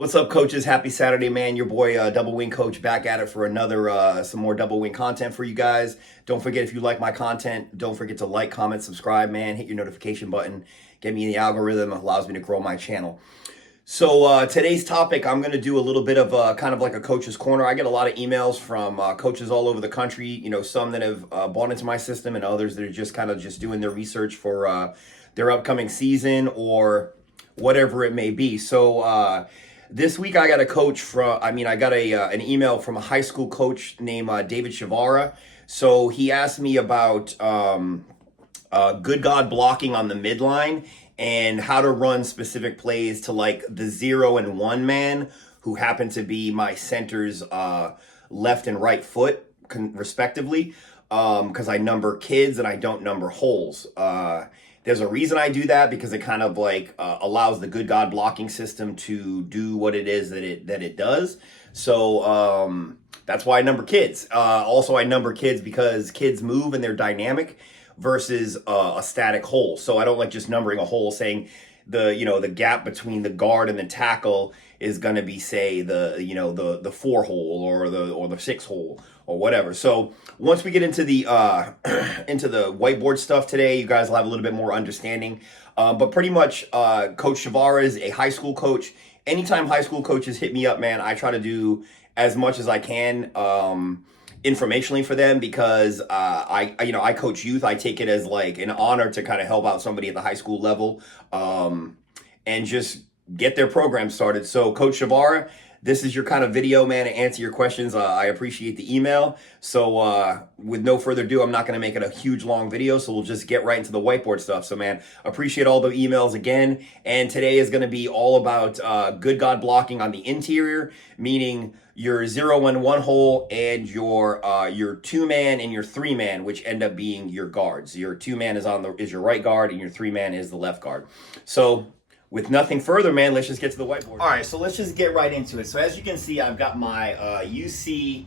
What's up, coaches? Happy Saturday, man. Your boy, Double Wing Coach, back at it for another, some more Double Wing content for you guys. Don't forget, if you like my content, don't forget to like, comment, subscribe, man. Hit your notification button. Get me in the algorithm. It allows me to grow my channel. So today's topic, I'm going to do a little bit of kind of like a coach's corner. I get a lot of emails from coaches all over the country, some that have bought into my system and others that are just kind of just doing their research for their upcoming season or whatever it may be. So this week I got a coach I got an email from a high school coach named David Chivara. So he asked me about good God blocking on the midline and how to run specific plays to like the 0 and 1 man who happen to be my center's left and right foot respectively, because I number kids and I don't number holes. There's a reason I do that, because it kind of like allows the good God blocking system to do what it is that it does. So that's why I number kids. Also, I number kids because kids move and they're dynamic versus a static hole. So I don't like just numbering a hole, saying the gap between the guard and the tackle is going to be, say, the 4 hole or the 6 hole or whatever. So once we get into the into the whiteboard stuff today, you guys will have a little bit more understanding. But pretty much, Coach Chivara is a high school coach. Anytime high school coaches hit me up, man, I try to do as much as I can informationally for them, because I coach youth. I take it as like an honor to kind of help out somebody at the high school level and just get their program started. So Coach Chivara, this is your kind of video, man, to answer your questions. I appreciate the email. So with no further ado, I'm not going to make it a huge long video, so we'll just get right into the whiteboard stuff. So, man, appreciate all the emails again. And today is going to be all about good God blocking on the interior, meaning your 0 and 1 hole and your 2-man and your 3-man, which end up being your guards. Your 2-man is your right guard, and your 3-man is the left guard. So with nothing further, man, let's just get to the whiteboard. All right, so let's just get right into it. So as you can see, I've got my UC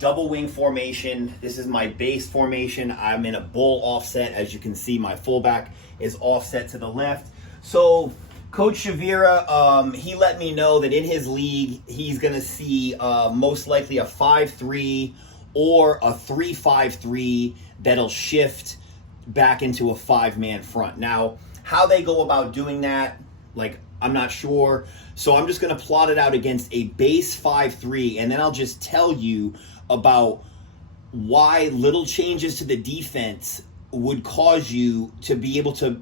double wing formation. This is my base formation. I'm in a bull offset. As you can see, my fullback is offset to the left. So Coach Chivara, he let me know that in his league, he's going to see most likely a 5-3 or a 3-5-3 that'll shift back into a 5-man front. Now, how they go about doing that, like, I'm not sure. So I'm just going to plot it out against a base 5-3, and then I'll just tell you about why little changes to the defense would cause you to be able to,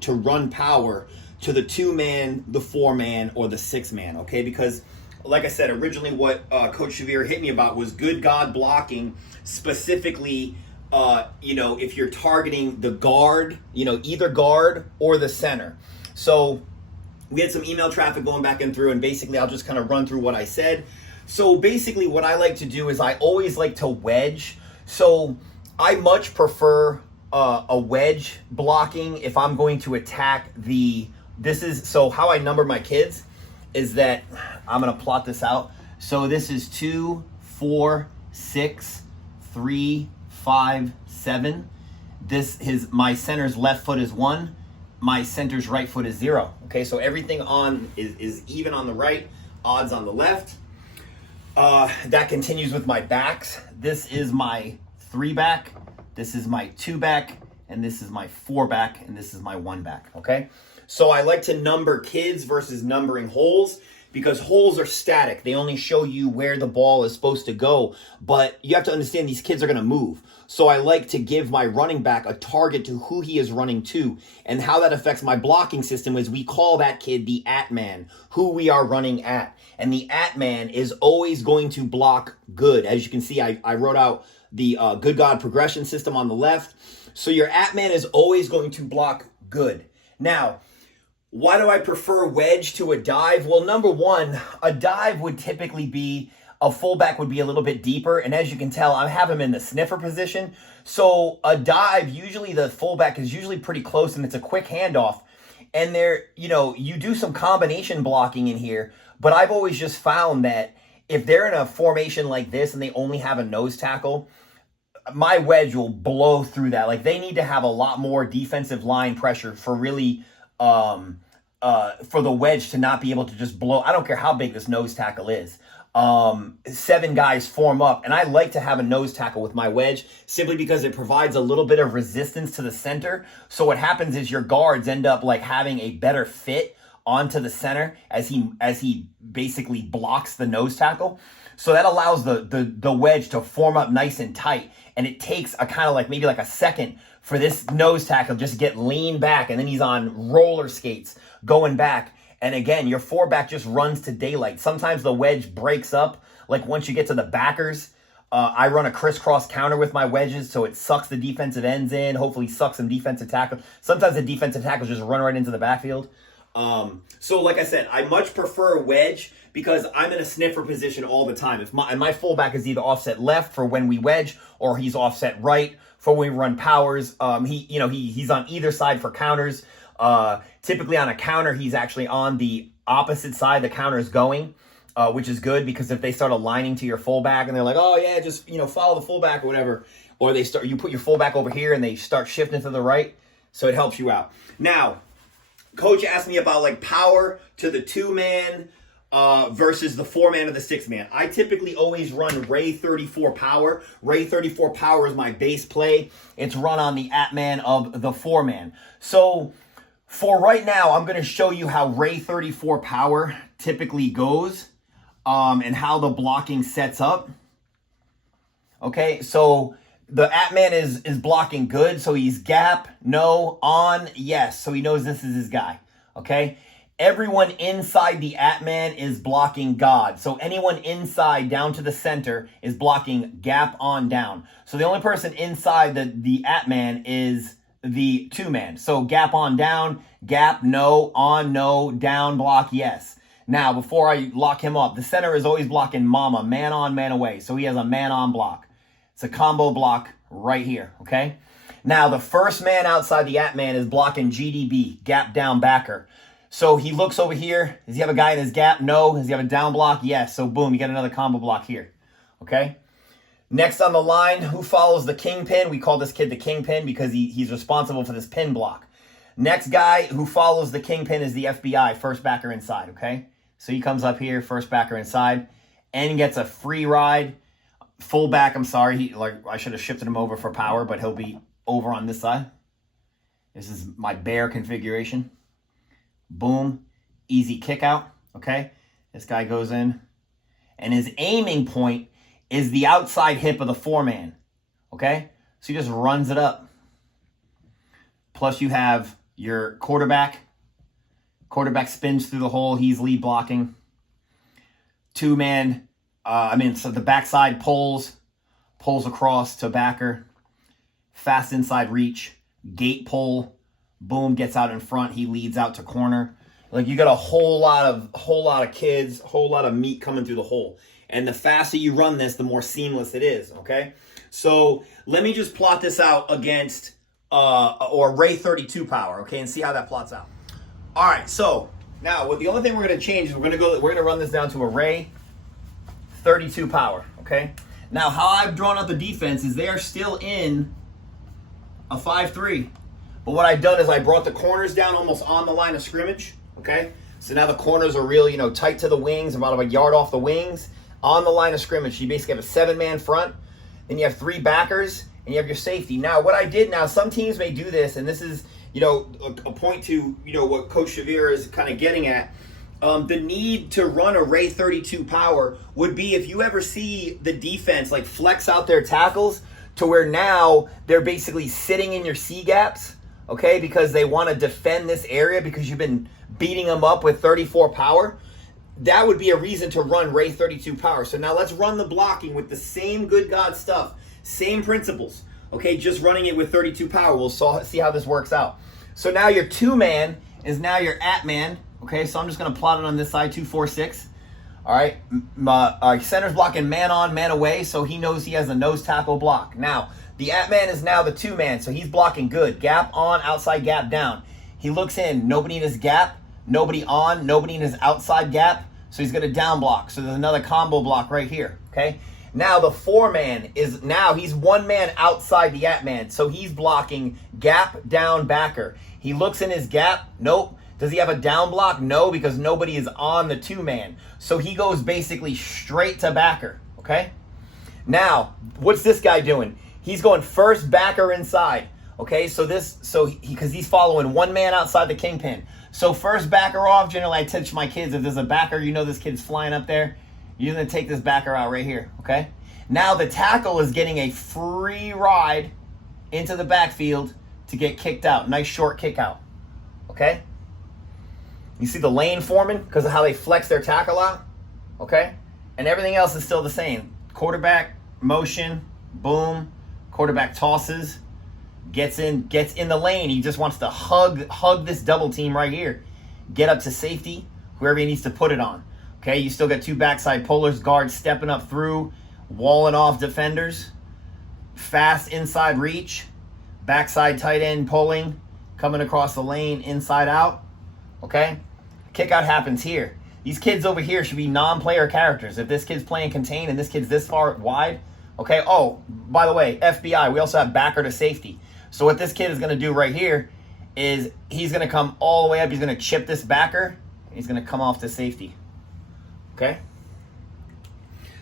to run power to the 2-man, the 4-man, or the 6-man, okay? Because, like I said, originally what Coach Chivara hit me about was good God blocking, specifically, if you're targeting the guard, either guard or the center. So we had some email traffic going back and through, and basically I'll just kind of run through what I said. So basically what I like to do is I always like to wedge. So I much prefer a wedge blocking if I'm going to attack so how I number my kids is that I'm going to plot this out. So this is 2, 4, 6, 3, 5, 7. My center's left foot is 1. My center's right foot is 0. Okay, so everything is even on the right, odds on the left. That continues with my backs. This is my 3-back, this is my 2-back, and this is my 4-back, and this is my 1-back, okay? So I like to number kids versus numbering holes, because holes are static. They only show you where the ball is supposed to go, but you have to understand these kids are going to move. So I like to give my running back a target to who he is running to, and how that affects my blocking system is we call that kid the at-man, who we are running at. And the at-man is always going to block good. As you can see, I wrote out the good God progression system on the left. So your at-man is always going to block good. Now, why do I prefer wedge to a dive? Well, number one, a dive would typically be, a fullback would be a little bit deeper. And as you can tell, I have him in the sniffer position. So a dive, usually the fullback is usually pretty close and it's a quick handoff. And you do some combination blocking in here. But I've always just found that if they're in a formation like this and they only have a nose tackle, my wedge will blow through that. Like, they need to have a lot more defensive line pressure for really for the wedge to not be able to just blow. I don't care how big this nose tackle is. 7 guys form up, and I like to have a nose tackle with my wedge simply because it provides a little bit of resistance to the center. So what happens is your guards end up like having a better fit onto the center as he basically blocks the nose tackle. So that allows the wedge to form up nice and tight, and it takes a kind of like maybe like a second for this nose tackle just to get lean back, and then he's on roller skates going back. And again, your 4-back just runs to daylight. Sometimes the wedge breaks up. Like once you get to the backers, I run a crisscross counter with my wedges, so it sucks the defensive ends in, hopefully sucks some defensive tackle. Sometimes the defensive tackles just run right into the backfield. So like I said, I much prefer wedge because I'm in a sniffer position all the time. If my fullback is either offset left for when we wedge, or he's offset right for when we run powers. He's on either side for counters. Typically on a counter, he's actually on the opposite side the counter is going, which is good because if they start aligning to your fullback and they're like, oh yeah, just follow the fullback or whatever, or you put your fullback over here and they start shifting to the right, so it helps you out. Now, Coach asked me about like power to the 2-man versus the 4-man or the 6-man. I typically always run Ray 34 power. Ray 34 power is my base play. It's run on the at-man of the 4-man. So for right now, I'm going to show you how Ray 34 power typically goes and how the blocking sets up. Okay, so the at-man is blocking good, so he's gap, no, on, yes. So he knows this is his guy, okay? Everyone inside the at-man is blocking God. So anyone inside down to the center is blocking gap on down. So the only person inside the at-man is the 2-man. So gap on down, gap no, on no, down block yes. Now, before I lock him up, the center is always blocking mama, man on, man away. So he has a man on block. It's a combo block right here, okay? Now, the first man outside the at-man is blocking GDB, gap down backer. So he looks over here. Does he have a guy in his gap? No. Does he have a down block? Yes. So boom, you get another combo block here, okay? Next on the line, who follows the kingpin? We call this kid the kingpin because he's responsible for this pin block. Next guy who follows the kingpin is the FBI, first backer inside, okay? So he comes up here, first backer inside, and gets a free ride. Fullback, I'm sorry, I should have shifted him over for power, but he'll be over on this side. This is my bear configuration. Boom, easy kick out, okay? This guy goes in, and his aiming point is the outside hip of the 4-man, okay? So he just runs it up. Plus you have your quarterback. Quarterback spins through the hole. He's lead blocking. 2-man, so the backside pulls across to backer. Fast inside reach. Gate pull. Boom, gets out in front. He leads out to corner. Like you got a whole lot of kids, whole lot of meat coming through the hole. And the faster you run this, the more seamless it is, okay? So let me just plot this out against or Ray 32 power, okay, and see how that plots out. All right, so now the only thing we're going to change is we're going to run this down to a Ray 32 power, okay? Now, how I've drawn out the defense is they are still in a 5-3. But what I've done is I brought the corners down almost on the line of scrimmage, okay? So now the corners are real, tight to the wings, about a yard off the wings. On the line of scrimmage, you basically have a 7-man front. Then you have 3 backers, and you have your safety. Now, what I did now, some teams may do this, and this is, a point to, what Coach Chivara is kind of getting at. The need to run a Ray 32 power would be if you ever see the defense like flex out their tackles to where now they're basically sitting in your C gaps, okay, because they want to defend this area because you've been beating them up with 34 power. That would be a reason to run Ray 32 power. So now let's run the blocking with the same good God stuff, same principles, okay, just running it with 32 power. We'll see how this works out. So now your 2-man is now your at-man, okay, so I'm just going to plot it on this side, 2, 4, 6. All right, my center's blocking man on, man away, so he knows he has a nose tackle block. Now, the at-man is now the 2-man, so he's blocking good. Gap on, outside gap down. He looks in, nobody in his gap, nobody on, nobody in his outside gap, so he's going to down block. So there's another combo block right here, okay? Now the 4-man is, now he's 1 man outside the at-man, so he's blocking gap down backer. He looks in his gap, nope. Does he have a down block? No, because nobody is on the 2-man. So he goes basically straight to backer, okay? Now, what's this guy doing? He's going first backer inside, okay? Because he's following 1 man outside the kingpin. So first backer off, generally I teach my kids, if there's a backer, you know this kid's flying up there, you're going to take this backer out right here, okay? Now the tackle is getting a free ride into the backfield to get kicked out. Nice short kick out, okay? You see the lane forming because of how they flex their tackle out, okay? And everything else is still the same. Quarterback, motion, boom. Quarterback tosses, gets in the lane. He just wants to hug this double team right here. Get up to safety, whoever he needs to put it on. Okay, you still got 2 backside pullers, guards stepping up through, walling off defenders. Fast inside reach, backside tight end pulling, coming across the lane, inside out. Okay? Kick out happens here. These kids over here should be non-player characters. If this kid's playing contain and this kid's this far wide, okay? Oh, by the way, FBI, we also have backer to safety. So what this kid is going to do right here is he's going to come all the way up. He's going to chip this backer. He's going to come off to safety. Okay?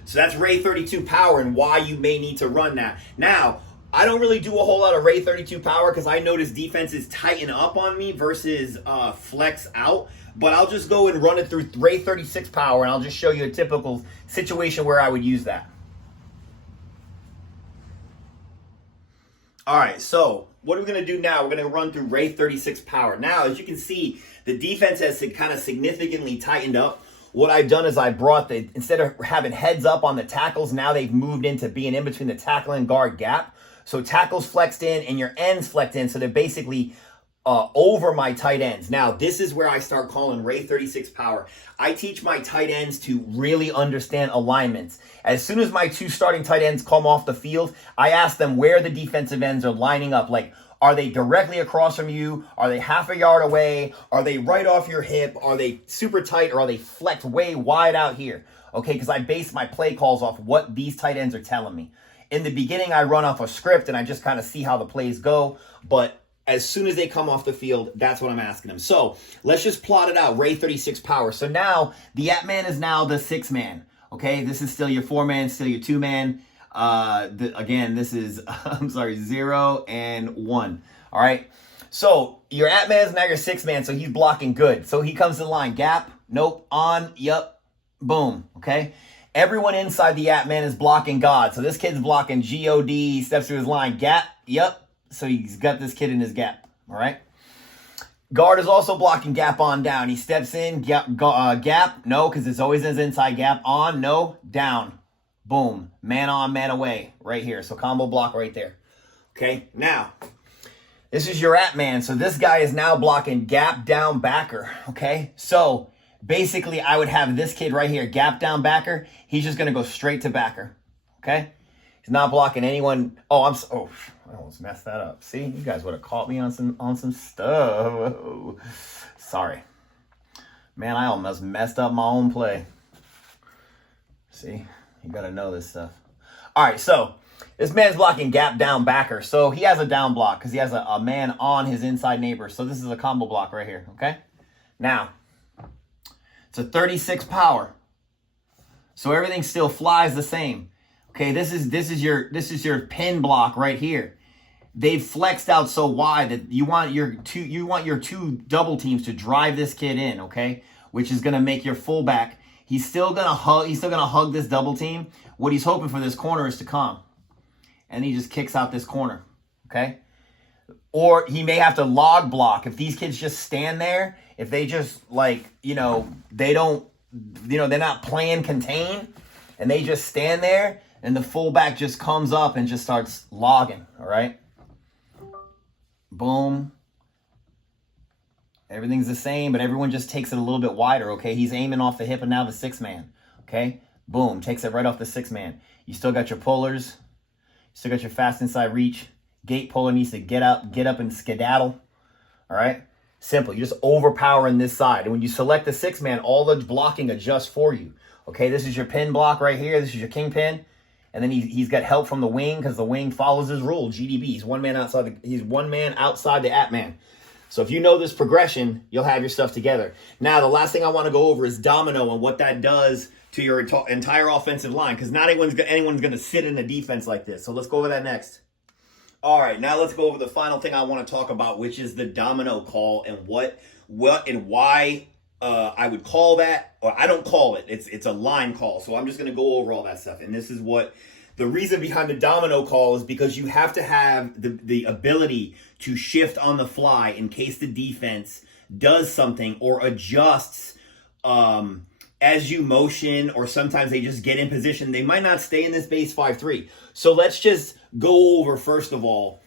So that's Ray 32 power and why you may need to run that. Now, I don't really do a whole lot of Ray 32 power because I notice defenses tighten up on me versus flex out. But I'll just go and run it through Ray 36 power, and I'll just show you a typical situation where I would use that. All right, so what are we going to do now? We're going to run through Ray 36 power. Now, as you can see, the defense has kind of significantly tightened up. What I've done is I brought instead of having heads up on the tackles, now they've moved into being in between the tackle and guard gap. So tackles flexed in and your ends flexed in, so they're basically over my tight ends. Now, this is where I start calling Ray 36 power. I teach my tight ends to really understand alignments. As soon as my 2 starting tight ends come off the field, I ask them where the defensive ends are lining up. Like, are they directly across from you? Are they half a yard away? Are they right off your hip? Are they super tight, or are they flexed way wide out here? Okay, because I base my play calls off what these tight ends are telling me. In the beginning, I run off a script and I just kind of see how the plays go. But as soon as they come off the field, that's what I'm asking them. So let's just plot it out, Ray 36 power. So now the at-man is now the 6-man. Okay, this is still your 4-man, still your 2-man. Again, this is, 0 and 1. All right, so your at-man is now your 6-man, so he's blocking good. So he comes to the line, gap, nope, on, yup, boom, okay? Everyone inside the at-man is blocking God. So this kid's blocking G-O-D, he steps through his line, gap, yup. So he's got this kid in his gap, all right? Guard is also blocking gap on down. He steps in, gap, no, because it's always his inside gap. On, no, down. Boom. Man on, man away, right here. So combo block right there. Okay, now, this is your at-man. So this guy is now blocking gap down backer, okay? So basically, I would have this kid right here, gap down backer. He's just going to go straight to backer, okay? He's not blocking anyone. Oh, I almost messed that up. See, you guys would have caught me on some stuff. Oh, sorry. Man, I almost messed up my own play. See, you got to know this stuff. All right, so this man's blocking gap down backer. So he has a down block because he has a man on his inside neighbor. So this is a combo block right here, okay? Now, it's a 36 power. So everything still flies the same. Okay, this is your pin block right here. They've flexed out so wide that you want your two double teams to drive this kid in, okay? Which is gonna make your fullback. He's still gonna hug this double team. What he's hoping for this corner is to come. And he just kicks out this corner. Okay? Or he may have to log block. If these kids just stand there, if they just they're not playing contain and they just stand there, and the fullback just comes up and just starts logging, all right? Boom. Everything's the same, but everyone just takes it a little bit wider, okay? He's aiming off the hip, and now the 6-man, okay? Boom, takes it right off the 6-man. You still got your pullers. You still got your fast inside reach. Gate puller needs to get up and skedaddle, all right? Simple. You're just overpowering this side. And when you select the 6-man, all the blocking adjusts for you, okay? This is your pin block right here. This is your kingpin. And then he's got help from the wing because the wing follows his rule. GDB. He's one man outside the at-man. So if you know this progression, you'll have your stuff together. Now, the last thing I want to go over is domino and what that does to your entire offensive line, because not anyone's going to sit in a defense like this. So let's go over that next. All right, now let's go over the final thing I want to talk about, which is the domino call and what and why I would call that, or I don't call it. It's a line call. So I'm just going to go over all that stuff. And this is what the reason behind the domino call is, because you have to have the ability to shift on the fly in case the defense does something or adjusts as you motion, or sometimes they just get in position. They might not stay in this base 5-3. So let's just go over, first of all,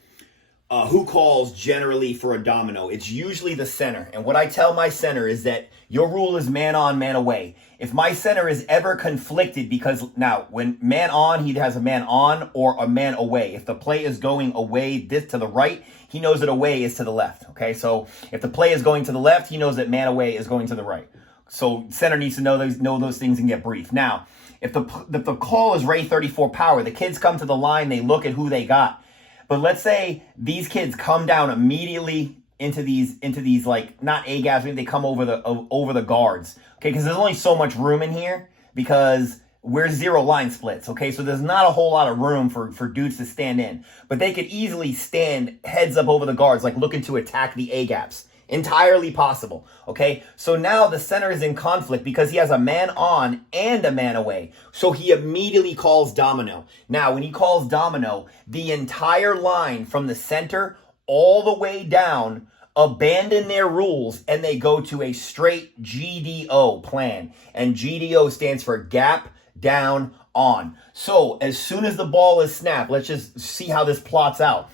who calls generally for a domino. It's usually the center. And what I tell my center is that your rule is man on, man away. If my center is ever conflicted, because now when man on, he has a man on or a man away. If the play is going away this to the right, he knows that away is to the left. Okay, so if the play is going to the left, he knows that man away is going to the right. So center needs to know those things and get briefed. Now, if the call is Ray 34 power, the kids come to the line, they look at who they got. But let's say these kids come down immediately into these like, not A gaps, maybe they come over the guards. Okay, because there's only so much room in here because we're 0 line splits. Okay, so there's not a whole lot of room for dudes to stand in. But they could easily stand heads up over the guards, like looking to attack the A gaps. Entirely possible. Okay, so now the center is in conflict because he has a man on and a man away. So he immediately calls domino. Now, when he calls domino, the entire line from the center all the way down abandon their rules and they go to a straight GDO plan. And GDO stands for gap down on. So as soon as the ball is snapped, let's just see how this plots out.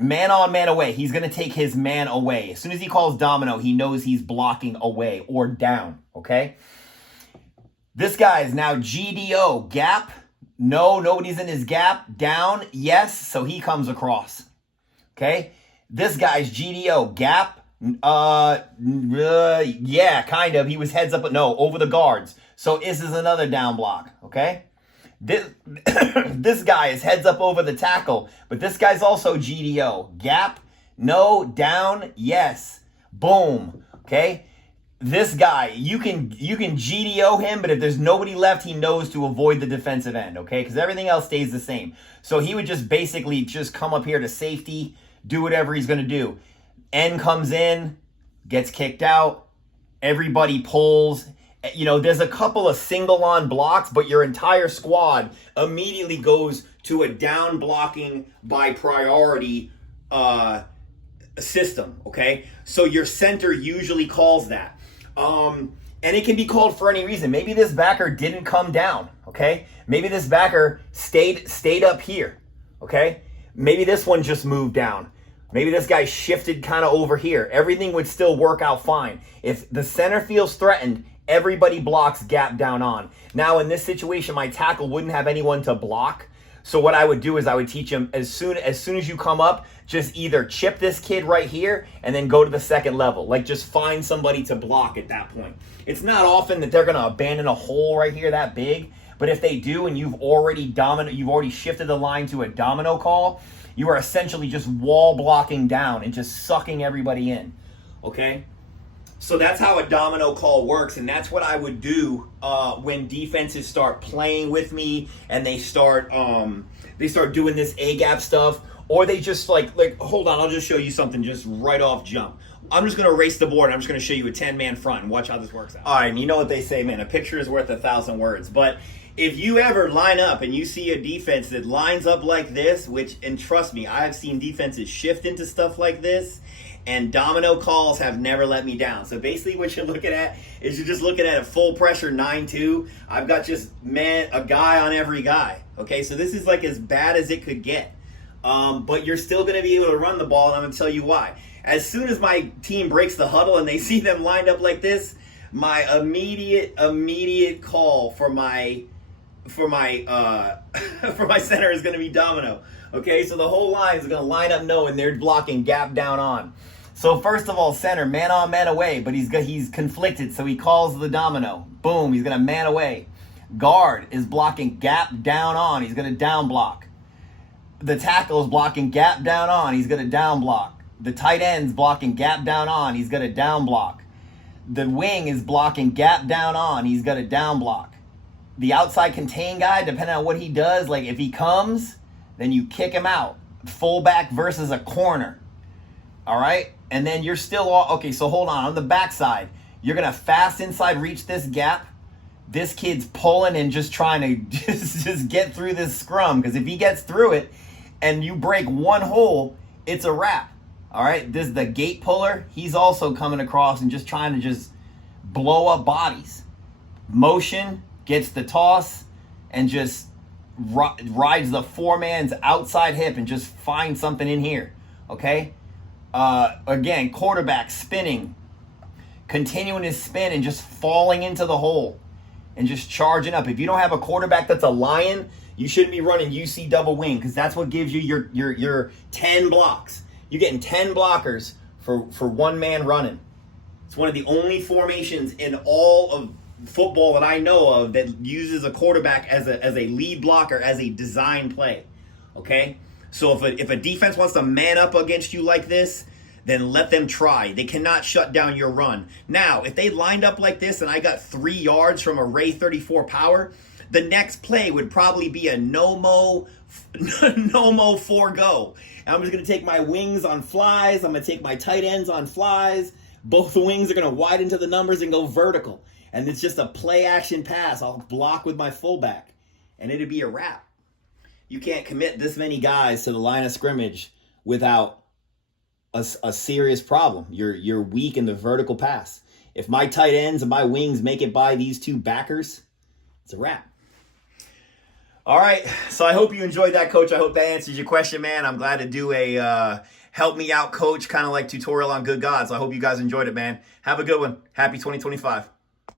Man on, man away. He's going to take his man away. As soon as he calls domino, he knows he's blocking away or down, okay? This guy is now GDO, gap. No, nobody's in his gap. Down, yes, so he comes across, okay? This guy's GDO, gap. Yeah, kind of. He was heads up, but no, over the guards. So this is another down block, okay? This guy is heads up over the tackle, but this guy's also GDO. Gap, no, down, yes. Boom, okay? This guy, you can GDO him, but if there's nobody left, he knows to avoid the defensive end, okay? Because everything else stays the same. So he would just basically just come up here to safety, do whatever he's going to do. End comes in, gets kicked out, everybody pulls. You know, there's a couple of single-on blocks, but your entire squad immediately goes to a down blocking by priority system, okay? So your center usually calls that. And it can be called for any reason. Maybe this backer didn't come down, okay? Maybe this backer stayed up here, okay? Maybe this one just moved down. Maybe this guy shifted kind of over here. Everything would still work out fine. If the center feels threatened, everybody blocks gap down on. Now, in this situation, my tackle wouldn't have anyone to block. So what I would do is I would teach him as soon as you come up, just either chip this kid right here and then go to the second level. Like just find somebody to block at that point. It's not often that they're going to abandon a hole right here that big. But if they do and you've already shifted the line to a domino call, you are essentially just wall blocking down and just sucking everybody in. Okay? So that's how a domino call works, and that's what I would do when defenses start playing with me and they start doing this A-gap stuff, or they just like hold on, I'll just show you something just right off jump. I'm just going to erase the board, and I'm just going to show you a 10-man front and watch how this works out. All right, and you know what they say, man, a picture is worth 1,000 words. But if you ever line up and you see a defense that lines up like this, and trust me, I have seen defenses shift into stuff like this, and domino calls have never let me down. So basically what you're looking at is you're just looking at a full pressure 9-2. I've got just, a guy on every guy. Okay, so this is like as bad as it could get. But you're still going to be able to run the ball, and I'm going to tell you why. As soon as my team breaks the huddle and they see them lined up like this, my immediate call for my for my center is going to be domino. Okay, so the whole line is going to line up knowing they're blocking gap down on. So first of all, center, man on, man away, but he's conflicted, so he calls the domino. Boom, he's going to man away. Guard is blocking gap down on. He's going to down block. The tackle is blocking gap down on. He's going to down block. The tight end's blocking gap down on. He's got a down block. The wing is blocking gap down on. He's got a down block. The outside contain guy, depending on what he does, like if he comes, then you kick him out. Fullback versus a corner. All right? And then you're still all, okay, so hold on. On the backside, you're going to fast inside reach this gap. This kid's pulling and just trying to just get through this scrum, because if he gets through it and you break one hole, it's a wrap. All right, this is the gate puller. He's also coming across and just trying to just blow up bodies. Motion, gets the toss, and just rides the four-man's outside hip and just finds something in here, okay? Again, quarterback spinning, continuing his spin and just falling into the hole and just charging up. If you don't have a quarterback that's a lion, you shouldn't be running UC double wing, because that's what gives you your 10 blocks. You're getting 10 blockers for one man running. It's one of the only formations in all of football that I know of that uses a quarterback as a lead blocker, as a design play. Okay? So if a defense wants to man up against you like this, then let them try. They cannot shut down your run. Now, if they lined up like this and I got 3 yards from a Ray 34 power, the next play would probably be a no-mo 4-go. And I'm just going to take my wings on flies. I'm going to take my tight ends on flies. Both the wings are going to widen to the numbers and go vertical. And it's just a play-action pass. I'll block with my fullback. And it'd be a wrap. You can't commit this many guys to the line of scrimmage without a serious problem. You're weak in the vertical pass. If my tight ends and my wings make it by these two backers, it's a wrap. All right, so I hope you enjoyed that, Coach. I hope that answers your question, man. I'm glad to do a help me out, Coach, kind of like tutorial on Good God. So I hope you guys enjoyed it, man. Have a good one. Happy 2025.